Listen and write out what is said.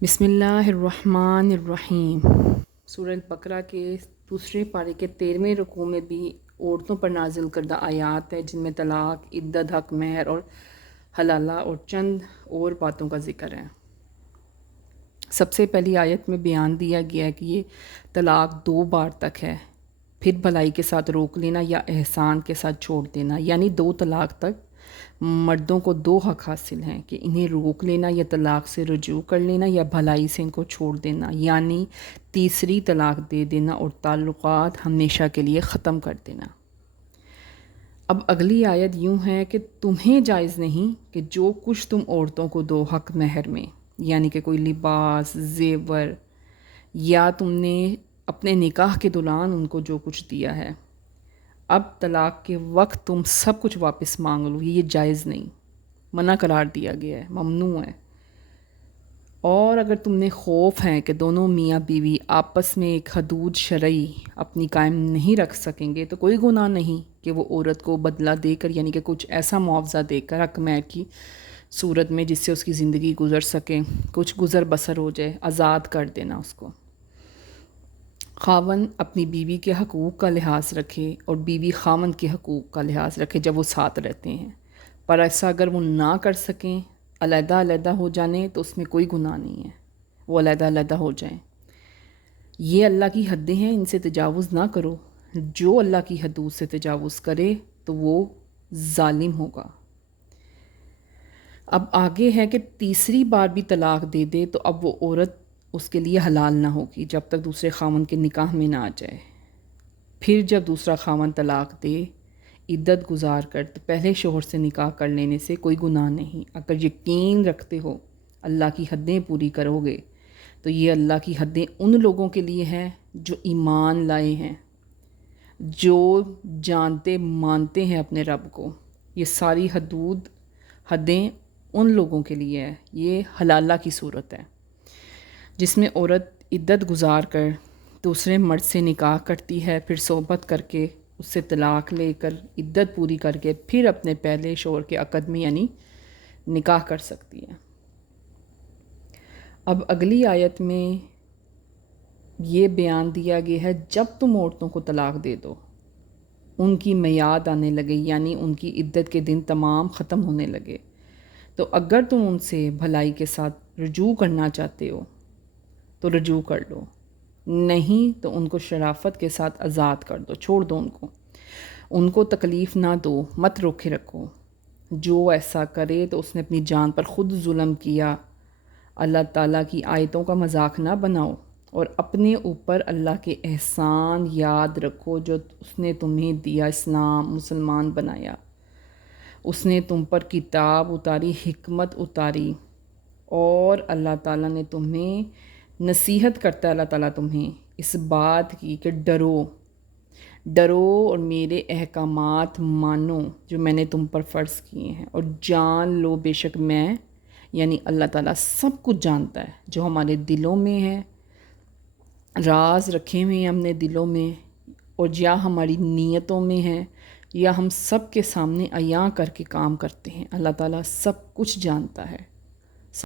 بسم اللہ الرحمن الرحیم۔ سورہ البقرہ کے دوسرے پارے کے 13ویں رکوع میں بھی عورتوں پر نازل کردہ آیات ہے جن میں طلاق، عدت، حق مہر اور حلالہ اور چند اور باتوں کا ذکر ہے۔ سب سے پہلی آیت میں بیان دیا گیا ہے کہ یہ طلاق 2 بار تک ہے، پھر بھلائی کے ساتھ روک لینا یا احسان کے ساتھ چھوڑ دینا، یعنی 2 طلاق تک مردوں کو 2 حق حاصل ہیں کہ انہیں روک لینا یا طلاق سے رجوع کر لینا یا بھلائی سے ان کو چھوڑ دینا، یعنی تیسری طلاق دے دینا اور تعلقات ہمیشہ کے لیے ختم کر دینا۔ اب اگلی آیت یوں ہے کہ تمہیں جائز نہیں کہ جو کچھ تم عورتوں کو دو حق مہر میں، یعنی کہ کوئی لباس، زیور، یا تم نے اپنے نکاح کے دوران ان کو جو کچھ دیا ہے، اب طلاق کے وقت تم سب کچھ واپس مانگ لو، یہ جائز نہیں، منع قرار دیا گیا ہے، ممنوع ہے۔ اور اگر تم نے خوف ہے کہ دونوں میاں بیوی آپس میں ایک حدود شرعی اپنی قائم نہیں رکھ سکیں گے تو کوئی گناہ نہیں کہ وہ عورت کو بدلہ دے کر، یعنی کہ کچھ ایسا معاوضہ دے کر حق مہر کی صورت میں جس سے اس کی زندگی گزر سکے، کچھ گزر بسر ہو جائے، آزاد کر دینا اس کو۔ خاوند اپنی بیوی کے حقوق کا لحاظ رکھے اور بیوی خاوند کے حقوق کا لحاظ رکھے جب وہ ساتھ رہتے ہیں، پر ایسا اگر وہ نہ کر سکیں، علیحدہ علیحدہ ہو جانے، تو اس میں کوئی گناہ نہیں ہے، وہ علیحدہ علیحدہ ہو جائیں۔ یہ اللہ کی حدیں ہیں، ان سے تجاوز نہ کرو، جو اللہ کی حدود سے تجاوز کرے تو وہ ظالم ہوگا۔ اب آگے ہے کہ تیسری بار بھی طلاق دے دے تو اب وہ عورت اس کے لیے حلال نہ ہوگی جب تک دوسرے خاوند کے نکاح میں نہ آ جائے۔ پھر جب دوسرا خاوند طلاق دے، عدت گزار کر، تو پہلے شوہر سے نکاح کر لینے سے کوئی گناہ نہیں۔ اگر یقین رکھتے ہو اللہ کی حدیں پوری کرو گے تو یہ اللہ کی حدیں ان لوگوں کے لیے ہیں جو ایمان لائے ہیں، جو جانتے مانتے ہیں اپنے رب کو۔ یہ ساری حدیں ان لوگوں کے لیے ہے۔ یہ حلالہ کی صورت ہے جس میں عورت عدت گزار کر دوسرے مرد سے نکاح کرتی ہے، پھر صحبت کر کے اس سے طلاق لے کر عدت پوری کر کے پھر اپنے پہلے شوہر کے عقد میں یعنی نکاح کر سکتی ہے۔ اب اگلی آیت میں یہ بیان دیا گیا ہے جب تم عورتوں کو طلاق دے دو، ان کی میعاد آنے لگے، یعنی ان کی عدت کے دن تمام ختم ہونے لگے، تو اگر تم ان سے بھلائی کے ساتھ رجوع کرنا چاہتے ہو تو رجوع کر لو، نہیں تو ان کو شرافت کے ساتھ آزاد کر دو، چھوڑ دو ان کو تکلیف نہ دو، مت روکے رکھو۔ جو ایسا کرے تو اس نے اپنی جان پر خود ظلم کیا۔ اللہ تعالیٰ کی آیتوں کا مذاق نہ بناؤ اور اپنے اوپر اللہ کے احسان یاد رکھو جو اس نے تمہیں دیا، اسلام، مسلمان بنایا۔ اس نے تم پر کتاب اتاری، حکمت اتاری، اور اللہ تعالیٰ نے تمہیں نصیحت کرتا ہے، اللہ تعالیٰ تمہیں اس بات کی کہ ڈرو اور میرے احکامات مانو جو میں نے تم پر فرض کیے ہیں، اور جان لو بے شک میں یعنی اللہ تعالیٰ سب کچھ جانتا ہے جو ہمارے دلوں میں ہے، راز رکھے ہوئے ہیں ہم نے دلوں میں، اور یا ہماری نیتوں میں ہے یا ہم سب کے سامنے عیاں کر کے کام کرتے ہیں، اللہ تعالیٰ سب کچھ جانتا ہے۔